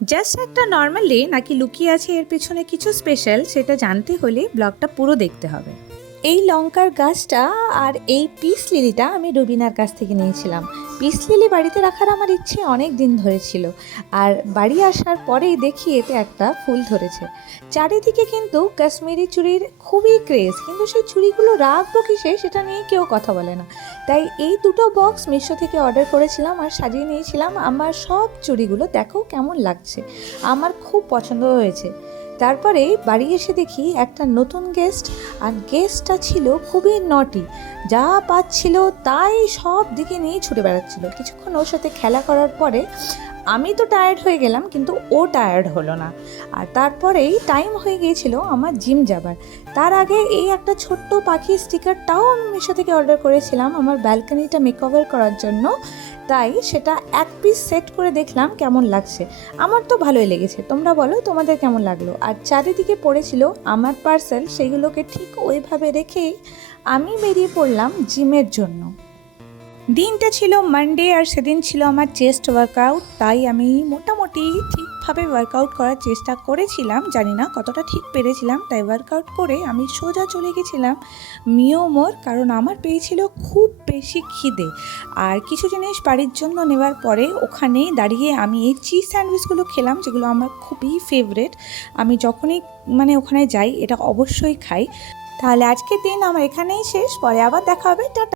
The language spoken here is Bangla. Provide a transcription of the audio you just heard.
জাস্ট একটা নর্মাল ডে নাকি লুকিয়ে আছে এর পেছনে কিছু স্পেশাল, সেটা জানতে হলে ব্লগটা পুরো দেখতে হবে। এই লঙ্কার গাছটা আর এই পিস লিলিটা আমি রবিনার কাছ থেকে নিয়েছিলাম। পিস লিলি বাড়িতে রাখার আমার ইচ্ছে অনেক দিন ধরে ছিল, আর বাড়ি আসার পরেই দেখি এতে একটা ফুল ধরেছে। চারিদিকে কিন্তু কাশ্মীরি চুড়ির খুবই ক্রেজ, কিন্তু সেই চুড়িগুলো রাখবো কিসে সেটা নিয়ে কেউ কথা বলে না। তাই এই দুটো বক্স মিশো থেকে অর্ডার করেছিলাম আর সাজিয়ে নিয়েছিলাম আমার সব চুড়িগুলো। দেখো কেমন লাগছে, আমার খুব পছন্দ হয়েছে। তারপরে বাড়ি এসে দেখি একটা নতুন গেস্ট, আর গেস্টটা ছিল খুবই নটি, যা পাচ্ছিল তাই সব দিকে নিয়ে ছুটে বেড়াচ্ছিল। কিছুক্ষণ ওর সাথে খেলা করার পরে আমি তো টায়ার্ড হয়ে গেলাম, কিন্তু ও টায়ার্ড হলো না। আর তারপরেই টাইম হয়ে গিয়েছিল আমার জিম যাবার। তার আগে এই একটা ছোট্ট পাখি স্টিকারটাও আমি মিশো থেকে অর্ডার করেছিলাম আমার ব্যালকনিটা মেকওভার করার জন্য। তাই সেটা এক পিস সেট করে দেখলাম কেমন লাগছে। আমার তো ভালোই লেগেছে, তোমরা বলো তোমাদের কেমন লাগলো। আর চারিদিকে পড়েছিল আমার পার্সেল, সেইগুলোকে ঠিক ওইভাবে রেখেই আমি বেরিয়ে পড়লাম জিমের জন্য। দিনটা ছিল মানডে, আর সেদিন ছিল আমার চেস্ট ওয়ার্কআউট। তাই আমি মোটামুটি ঠিকভাবে ওয়ার্কআউট করার চেষ্টা করেছিলাম, জানি না কতটা ঠিক পেরেছিলাম। তাই ওয়ার্কআউট করে আমি সোজা চলে গেছিলাম মিও মোর, কারণ আমার পেয়েছিল খুব বেশি খিদে। আর কিছু জিনিস বাড়ির জন্য নেওয়ার পরে ওখানে দাঁড়িয়ে আমি এই চিজ স্যান্ডউইচগুলো খেলাম, যেগুলো আমার খুবই ফেভারেট। আমি যখনই ওখানে যাই এটা অবশ্যই খাই। তাহলে আজকের দিন আমার এখানেই শেষ, পরে আবার দেখা হবে, টাটা।